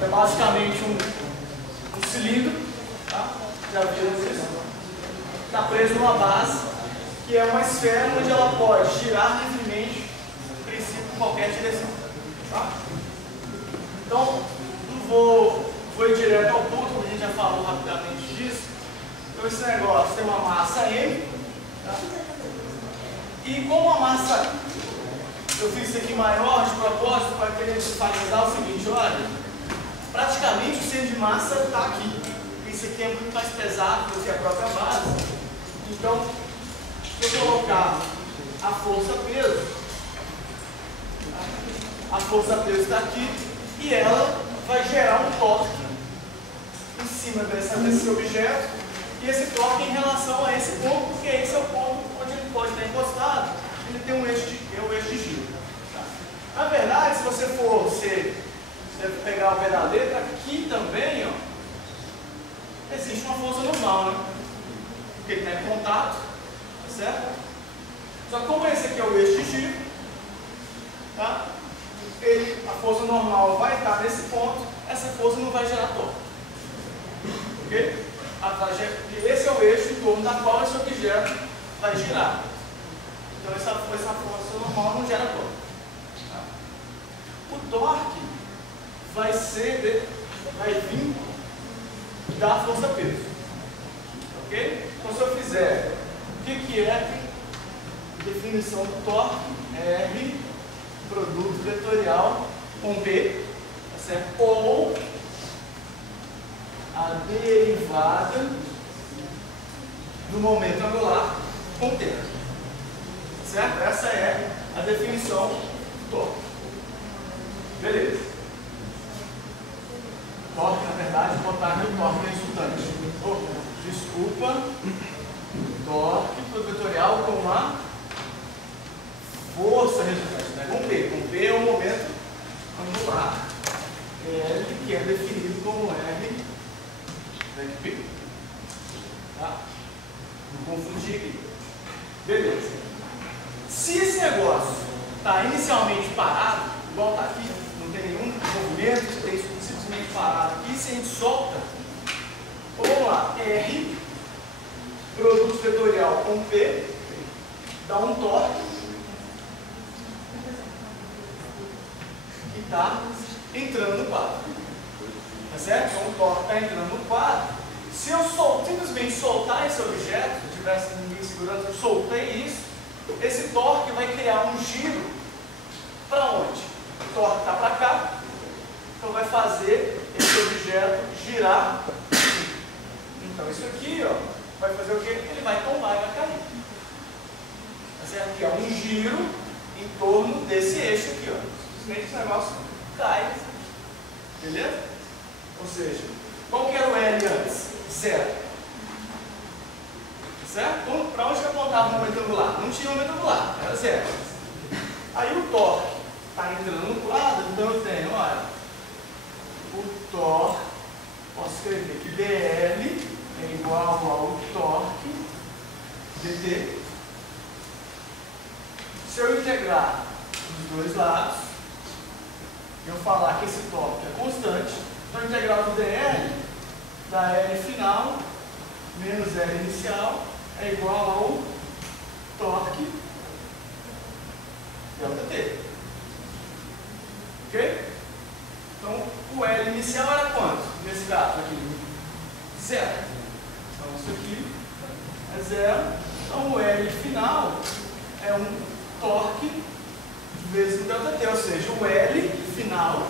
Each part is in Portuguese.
É basicamente um cilindro, tá? Já vimos isso. Está preso numa base, que é uma esfera onde ela pode girar livremente, em princípio, em qualquer direção. Tá? Então, não vou ir direto ao ponto, como a gente já falou rapidamente disso. Então, esse negócio tem uma massa M, tá? E como a massa, eu fiz isso aqui maior de propósito para querer visualizar o seguinte, olha, praticamente o centro de massa está aqui. Isso aqui é muito mais pesado do que a própria base. Então, se eu colocar a força-peso, a força-peso está aqui e ela vai gerar um torque em cima desse objeto, e esse torque em relação a esse ponto, porque esse é o ponto onde ele pode estar encostado, ele tem um eixo de giro. Tá? Na verdade, se você for pegar o pé da letra, aqui também, ó, existe uma força normal, né? Porque ele está em contato, tá certo? Só que como esse aqui é o eixo de giro, tá? A força normal vai estar nesse ponto, essa força não vai gerar torque. Ok? Esse é o eixo em torno da qual esse objeto vai girar. Então essa força normal não gera torque. Tá? O torque vai vir da força-peso. Ok? Então se eu fizer, o que é definição do torque? R, produto vetorial com P, tá certo? Ou a derivada do momento angular com T. Certo? Essa é a definição do torque. Beleza. Torque, na verdade, vou botar aqui o torque resultante. Desculpa. Torque vetorial com a força resultante, né? Com P. Com P é o momento angular. L, que é definido como R vezes P. Tá? Não confundir aqui. Beleza. Se esse negócio está inicialmente parado, igual está aqui, não tem nenhum movimento, tem simplesmente parado aqui, se a gente solta, vamos lá, R, produto vetorial com P, dá um torque que está entrando no quadro. Tá certo? Então o torque está entrando no quadro. Se eu simplesmente soltar esse objeto, se eu tivesse ninguém segurando, eu soltei isso, esse torque vai criar um giro para onde? O torque está para cá, então vai fazer esse objeto girar. Então isso aqui, ó, vai fazer o quê? Ele vai tombar e vai cair. Tá certo? Que é um giro em torno desse eixo aqui, ó. Simplesmente esse negócio cai. Beleza? Ou seja, qual que era o L antes? 0. Certo? Então, para onde que apontava o momento angular? Não tinha momento angular, era 0. Aí o torque está entrando no quadro, então eu tenho, olha, o torque, posso escrever que dL é igual ao torque dt. Se eu integrar os dois lados, eu falar que esse torque é constante, então a integral do dL da L final menos L inicial é igual ao torque delta T. Ok? Então o L inicial era quanto? Nesse caso aqui? 0. Então isso aqui é 0. Então o L final é um torque vezes o ΔT, ou seja, o L final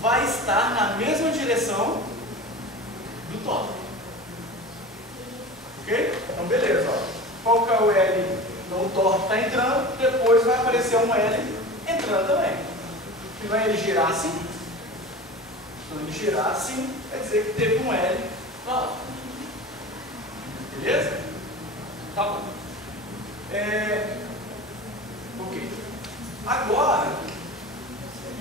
vai estar na mesma direção do torque. Ok? Então beleza, ó. Qual que é o L? Então o torque está entrando, depois vai aparecer um L entrando também. E vai ele girar assim. Então ele girar assim, quer dizer que teve um L lá. Beleza? Tá bom. Ok. Agora,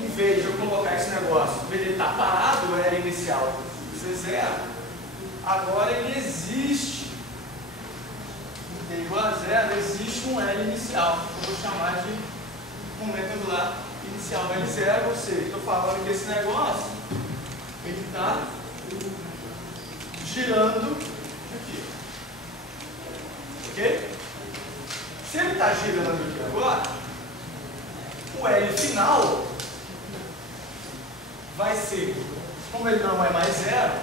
em vez de eu colocar esse negócio, em vez de ele estar parado, o L inicial ser zero, agora ele existe. T igual a zero, existe um L inicial. Eu vou chamar de momento angular inicial L0, ou seja, estou falando que esse negócio ele está girando aqui. Ok? Se ele está girando aqui agora, o L final vai ser, como ele não é mais zero,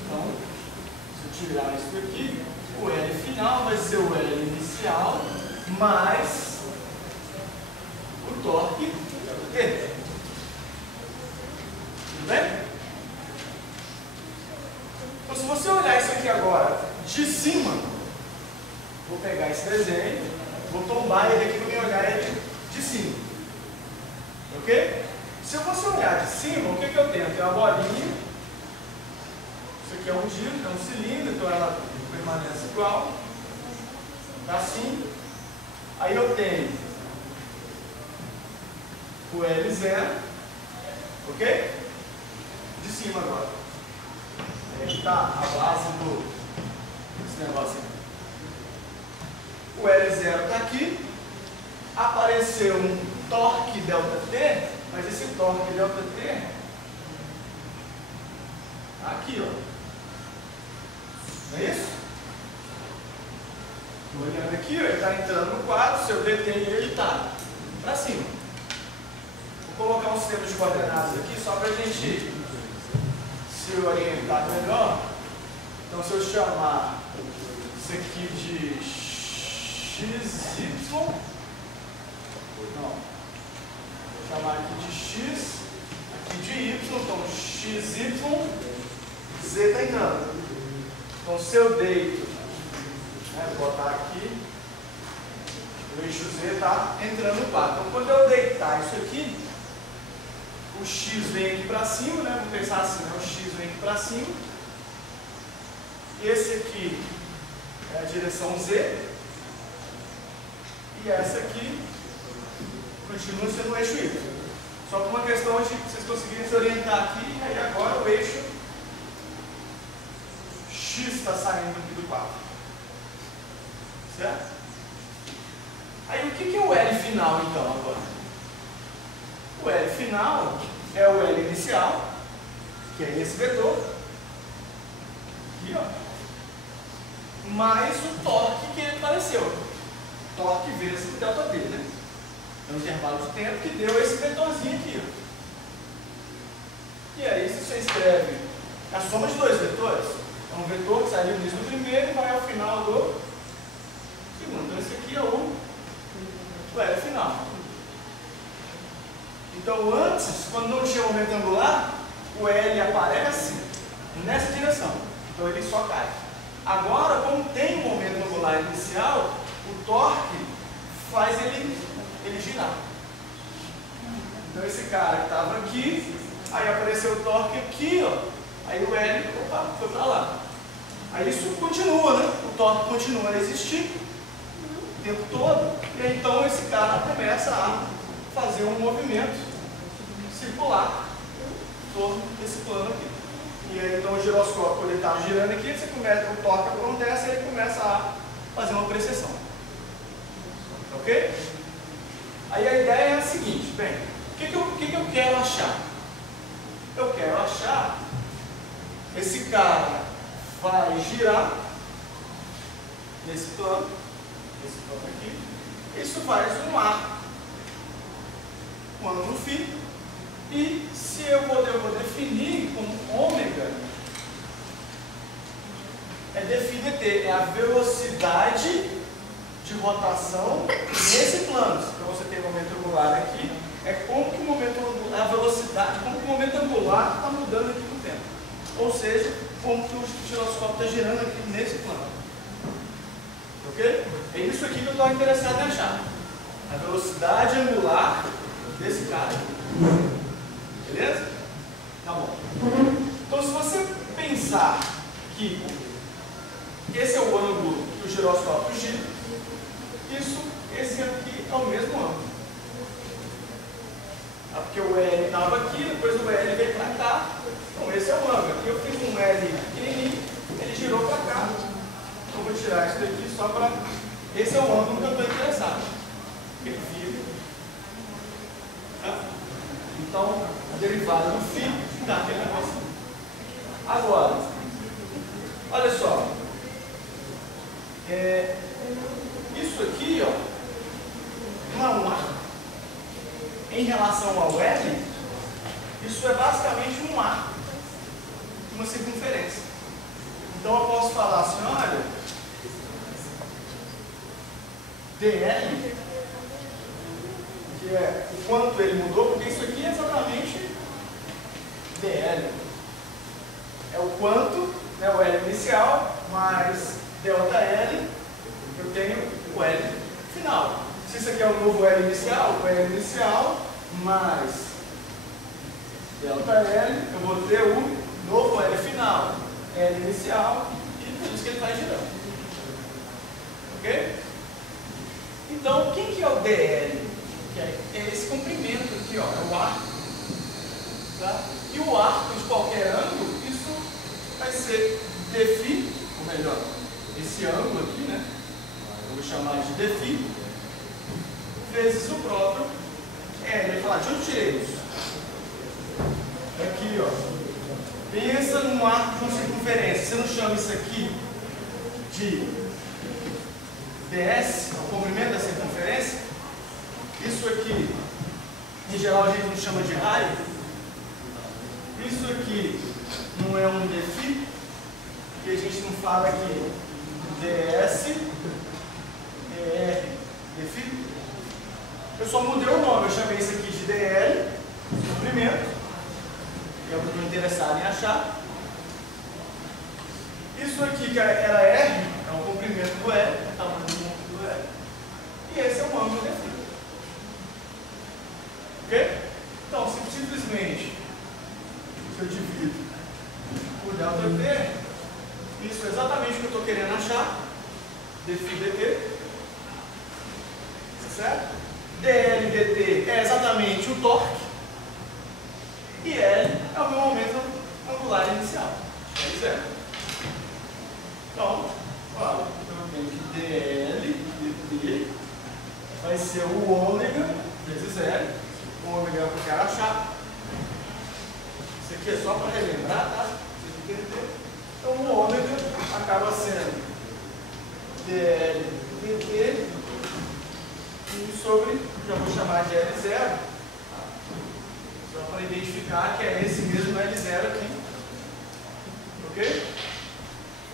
então, se eu tirar isso aqui, o L final vai ser o L inicial mais o torque dele. Tudo bem? Então, se você olhar isso aqui agora de cima, vou pegar esse desenho, vou tombar ele aqui para mim olhar ele de cima. Ok? Se eu fosse olhar de cima, o que eu tenho? Eu tenho uma bolinha. Isso aqui é um giro, é um cilindro, então ela permanece igual. Tá assim. Aí eu tenho o L0. Ok? De cima agora. Aí está a base desse negócio aqui. O L0 está aqui. Apareceu um torque ΔT, mas esse torque ΔT tá aqui, ó. Não é isso? Estou olhando aqui, ó, ele está entrando no quadro, se eu detenho ele está para cima. Vou colocar um sistema de coordenadas aqui só para a gente se orientar melhor. Então, se eu chamar isso aqui de XY, não, vou chamar aqui de X, aqui de Y, então XY, Z está entrando. Então, se eu deito, vou botar aqui, o eixo Z está entrando no quadro. Então, quando eu deitar isso aqui, o X vem aqui para cima, né? Vou pensar assim, né? O X vem aqui para cima. E esse aqui é a direção Z. E essa aqui continua sendo o eixo Y. Só por uma questão de vocês conseguirem se orientar aqui, aí agora o eixo X está saindo aqui do quadro. Certo? Aí o que é o L final então agora? O L final é o L inicial, que é esse vetor, aqui ó, mais o torque que apareceu. Torque vezes o ΔT, né? É um intervalo de tempo que deu esse vetorzinho aqui. Ó. E aí, se você escreve a soma de dois vetores, é um vetor que sai do início do primeiro e vai ao final do segundo. Então, esse aqui é o L final. Então, antes, quando não tinha momento angular, o L aparece nessa direção. Então, ele só cai. Agora, como tem um momento angular inicial, o torque faz ele girar. Então esse cara que estava aqui, aí apareceu o torque aqui, ó, aí o L foi para lá. Aí isso continua, né? O torque continua a existir o tempo todo, e aí, então esse cara começa a fazer um movimento circular em torno desse plano aqui. E aí então o giroscópio, quando ele está girando aqui, você começa, o torque acontece e ele começa a fazer uma precessão. Ok? Aí a ideia é a seguinte, bem, o que eu quero achar? Eu quero achar, esse cara vai girar nesse plano aqui, isso faz um arco, um ângulo φ, e se eu vou definir como ômega, é dφ dt, é a velocidade de rotação nesse plano. Então você tem o momento angular aqui, é como que o momento angular, a velocidade, como que o momento angular está mudando aqui no tempo. Ou seja, como que o giroscópio está girando aqui nesse plano. Ok? É isso aqui que eu estou interessado em achar. A velocidade angular desse cara aqui. Beleza? Tá bom. Então se você pensar que esse é o ângulo que o giroscópio gira, esse aqui é o mesmo ângulo. Porque o L estava aqui, depois o L veio para cá. Então esse é o ângulo. Aqui eu fiz um L pequenininho, ele girou para cá. Então eu vou tirar isso daqui só para... Esse é o ângulo que eu estou interessado. Perfil. Tá? Então, a derivada do φ dá aquele negócio. Agora, olha só. Isso aqui, ó, não é um arco. Em relação ao L, isso é basicamente um arco, uma circunferência. Então eu posso falar assim, olha, dl, que é o quanto ele mudou, porque isso aqui é exatamente dl. É o quanto, né, o L inicial, mais ΔL, eu tenho o L final. Se isso aqui é o novo L inicial, o L inicial mais ΔL, eu vou ter o novo L final, L inicial, e por isso que ele vai girando. Ok? Então, quem que é o DL? Que é esse comprimento aqui, ó, é o arco. Tá? E o arco de qualquer ângulo, isso vai ser dφ, ou melhor, esse ângulo aqui, né? Eu vou chamar de dφ, vezes o próprio L. Ele fala, de onde eu tirei isso? Aqui, ó. Pensa num arco de uma circunferência. Você não chama isso aqui de ds, o comprimento da circunferência? Isso aqui, em geral, a gente não chama de raio. Isso aqui não é um dφ, porque a gente não fala aqui ds, dr, dφ. Eu só mudei o nome, eu chamei isso aqui de dl, comprimento, que é o que eu estou interessado em achar. Isso aqui que era r, é o comprimento do L, o tamanho do L. E esse é o ângulo dφ. Ok? Então, simplesmente, se eu divido por ΔT, isso é exatamente o que eu estou querendo achar, dφ dt, certo? dl dt é exatamente o torque, e L é o meu momento angular inicial. É zero. Então, claro, eu tenho que dl dt vai ser o ômega vezes L. O ômega é o que eu quero achar. Isso aqui é só para relembrar, tá? Você tem que entender. Então o ômega acaba sendo dl dt sobre, já vou chamar de L0, só para identificar que é esse mesmo L0 aqui. Ok?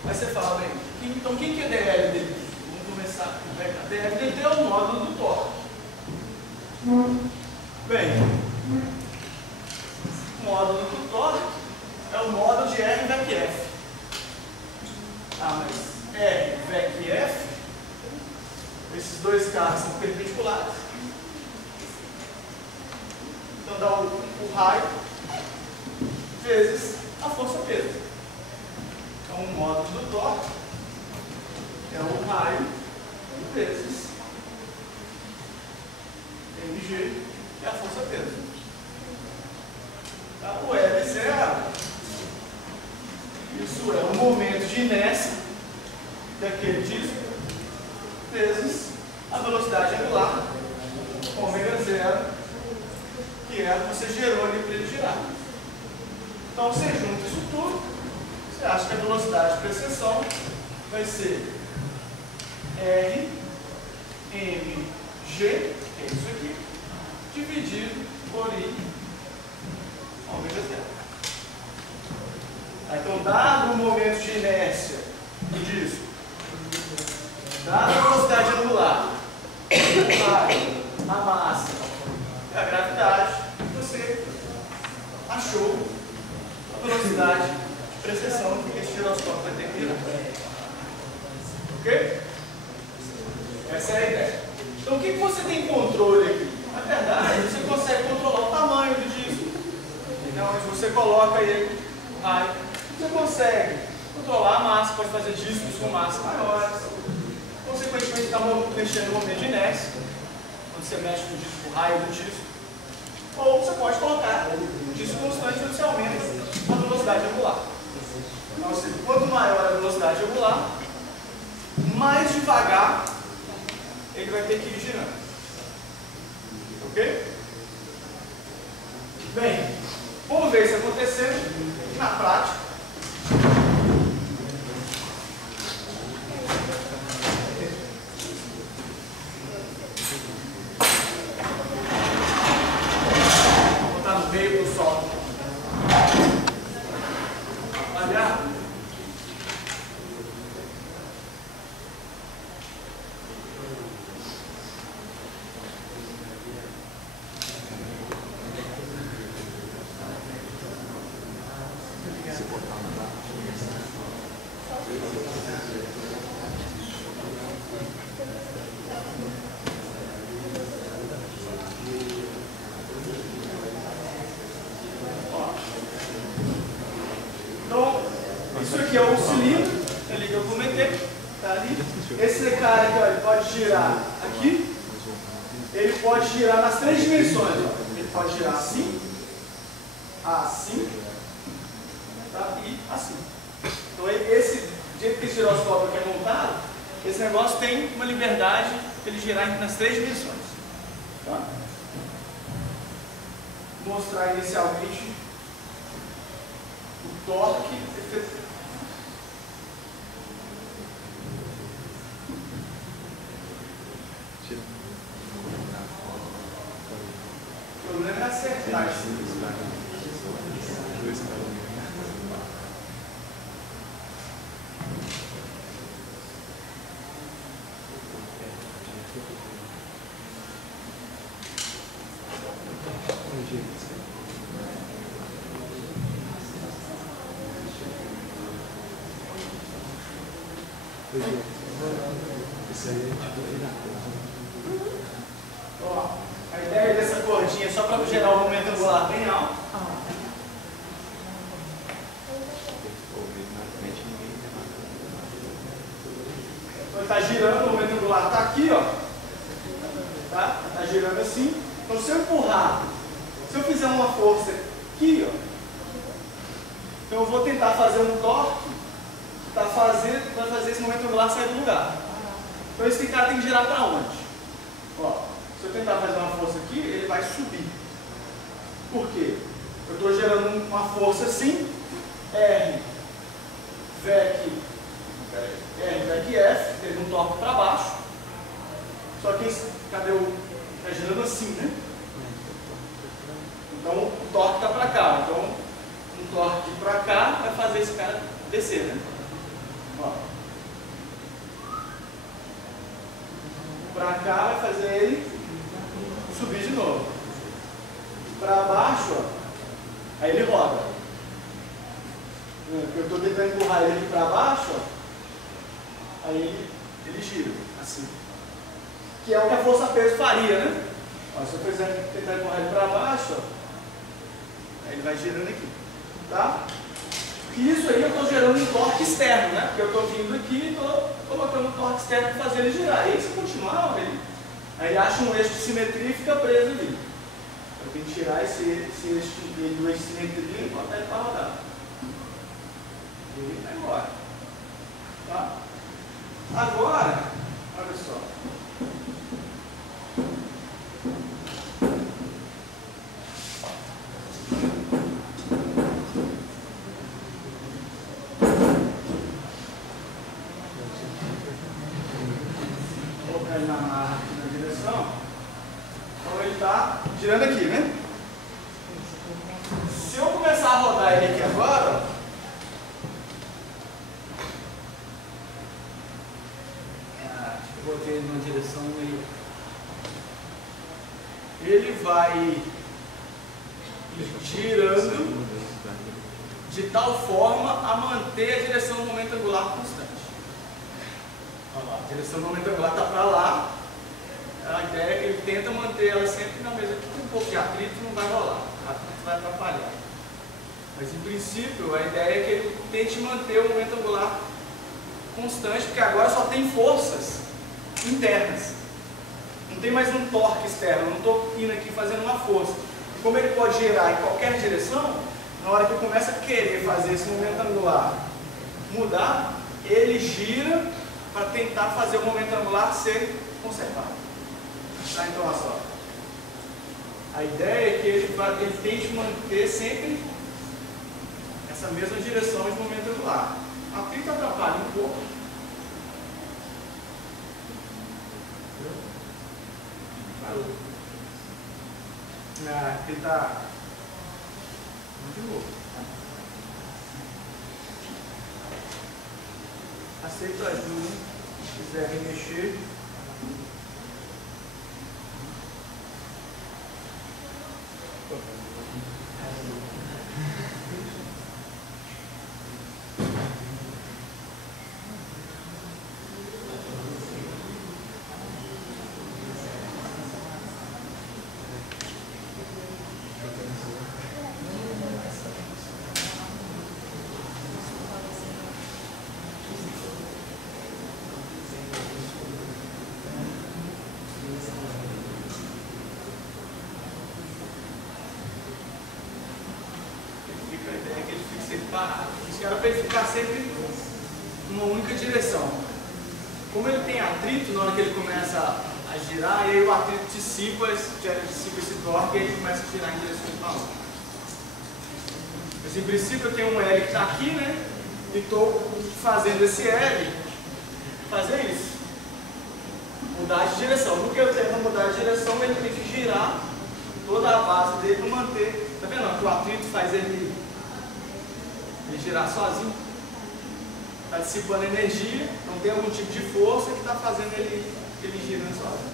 Aí você fala, bem, então quem que é dl dt? Vamos começar. dl dt é o módulo do torque. Bem, o módulo do torque é o módulo de R VEC F. Ah, mas R VEC F, esses dois caras são perpendiculares. Então dá o raio vezes a força-peso. Então o módulo do torque é o raio vezes mg, que é a força-peso. Tá? O L0, isso é o momento de inércia daquele disco, vezes a velocidade angular, ômega 0, que é a que você gerou ali para ele girar. Então você junta isso tudo, você acha que a velocidade de precessão vai ser R mg, que é isso aqui, dividido por I, ômega 0. Então, dado o momento de inércia do disco, dada a velocidade angular atrai a massa e a gravidade, você achou a velocidade de precessão que esse giroscópio vai ter que girar. Ok? Essa é a ideia. Então, o que você tem controle aqui? Na verdade, você consegue controlar o tamanho do disco. Então, onde você coloca ele, o raio, você consegue controlar a massa, pode fazer discos com massas maiores. Consequentemente, está mexendo no momento de inércia, quando você mexe no disco, o raio do disco. Ou você pode colocar o disco constante onde você aumenta a velocidade angular. Então, ou seja, quanto maior a velocidade angular, mais devagar ele vai ter que ir girando. Ok? Bem, vamos ver isso acontecendo na prática. Vou botar no meio do sol. Olha. Isso aqui é o cilindro, ali que eu comentei, tá ali. Esse cara aqui, ó, ele pode girar aqui, ele pode girar nas 3 dimensões, ó. Ele pode girar assim, assim, tá? E assim. Então esse, do jeito que esse giroscópio aqui é montado, esse negócio tem uma liberdade de ele girar nas 3 dimensões. Tá? Vou mostrar inicialmente o torque efetivo. O problema é acertar isso. Isso aí é tipo virar. Ó, a ideia dessa cordinha é só para gerar o momento angular bem alto. Então está girando, o momento angular está aqui, ó. Tá? Está girando assim. Então se eu empurrar, se eu fizer uma força aqui, ó, então eu vou tentar fazer um torque para fazer esse momento angular sair do lugar. Então esse cara tem que girar para onde? Ó, se eu tentar fazer uma força aqui, ele vai subir. Por quê? Eu estou gerando uma força assim, R, VEC F, teve um torque para baixo. Só que cadê o... Está girando assim, né? Então o torque está para cá. Então um torque para cá vai fazer esse cara descer, né? Ó. Para cá vai fazer ele subir de novo. Para baixo, ó, aí ele roda. Eu estou tentando empurrar ele aqui para baixo, ó, aí ele gira, assim. Que é o que a força-peso faria, né? Ó, se eu tentar empurrar ele para baixo, ó, aí ele vai girando aqui. Tá? E isso aí eu estou gerando um torque externo, né? Porque eu estou vindo aqui e estou colocando um torque externo para fazer ele girar. E aí se continuar, aí ele acha um eixo de simetria e fica preso ali. Eu tenho que tirar esse eixo do eixo de simetria e botar ele para rodar. E ele vai embora. Tá? Agora, olha só. Ele na direção, então ele está girando aqui, né? Se eu começar a rodar ele aqui agora, acho que eu botei ele numa direção meio ele vai girando de tal forma a manter a direção do momento angular constante. Olha lá, a direção do momento angular está para lá. A ideia é que ele tenta manter ela sempre na mesma. Aqui tem um pouco de atrito, não vai rolar. O atrito vai atrapalhar. Mas em princípio, a ideia é que ele tente manter o momento angular constante, porque agora só tem forças internas. Não tem mais um torque externo. Eu não estou indo aqui fazendo uma força. E como ele pode girar em qualquer direção, na hora que eu começo a querer fazer esse momento angular mudar, ele gira para tentar fazer o momento angular ser conservado. Tá, então, olha só. A ideia é que ele tente manter sempre essa mesma direção de momento angular. A atrito atrapalha um pouco. Parou. Aqui está de novo. Aceito a ajuda, se quiser remexer. Isso era para ele ficar sempre numa única direção. Como ele tem atrito, na hora que ele começa a girar, e aí o atrito dissipa esse torque e ele começa a girar em direção de valor. Mas em princípio eu tenho um L que está aqui, né? E estou fazendo esse L fazer isso. Mudar de direção. No que eu tento mudar de direção, ele tem que girar toda a base dele para manter. Tá vendo? Que o atrito faz ele girar sozinho, está dissipando energia, não tem algum tipo de força que está fazendo ele girando sozinho.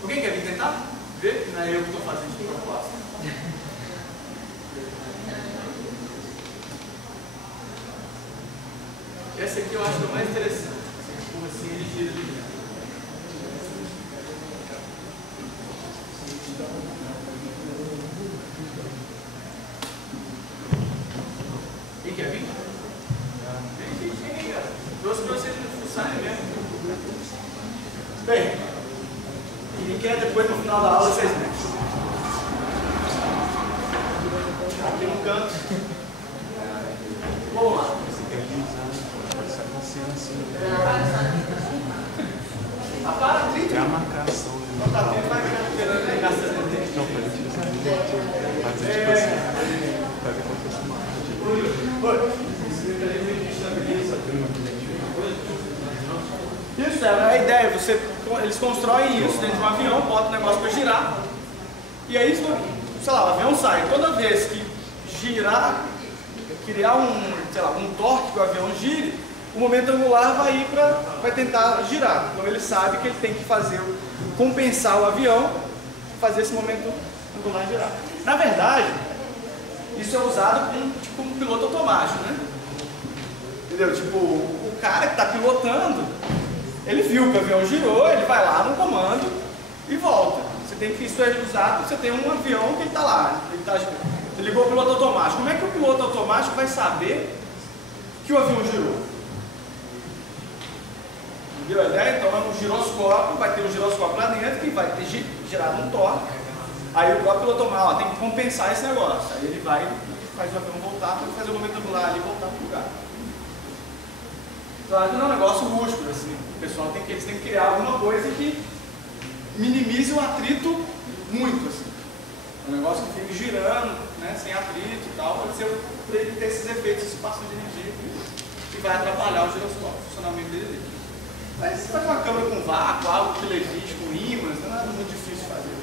Alguém quer vir tentar? Ver que não é eu que estou fazendo de propósito? Essa aqui eu acho que é mais interessante. Como assim ele gira de dentro. Quem quer vir? Vem, cara. Trouxe para vocês não fuçarem mesmo. Bem, quem quer depois no final da aula vocês mexem. Aqui no canto. Vamos lá. A para atrito. É a marcação. Não tá tendo, vai querendo gastar dentro. Não, para ele fazer tipo assim. Para ver qual que é uma. Isso é a ideia, eles constroem isso dentro de um avião, botam o negócio para girar, e aí, sei lá, o avião sai. Toda vez que girar, criar um torque que o avião gire, o momento angular vai tentar girar. Então ele sabe que ele tem que compensar o avião, fazer esse momento angular girar. Na verdade, isso é usado como piloto automático, né? Entendeu? Tipo, o cara que está pilotando, ele viu que o avião girou, ele vai lá no comando e volta. Isso é usado, você tem um avião que ele está lá, você ligou o piloto automático. Como é que o piloto automático vai saber que o avião girou? Entendeu a ideia? Então é um giroscópio, vai ter um giroscópio lá dentro que vai ter gerado um torque. Aí o próprio piloto automático tem que compensar esse negócio. Aí ele vai e faz o avião voltar para fazer o momento angular ali e voltar para o lugar. Claro que não é um negócio rústico, assim. O pessoal eles têm que criar alguma coisa que minimize o atrito muito, assim. Um negócio que fique girando, né, sem atrito e tal, pode ser para ele ter esses efeitos de dissipação de energia que vai atrapalhar o giroscópio, o funcionamento dele. Mas se faz uma câmera com vácuo, algo que levite com ímãs, não é nada muito difícil de fazer.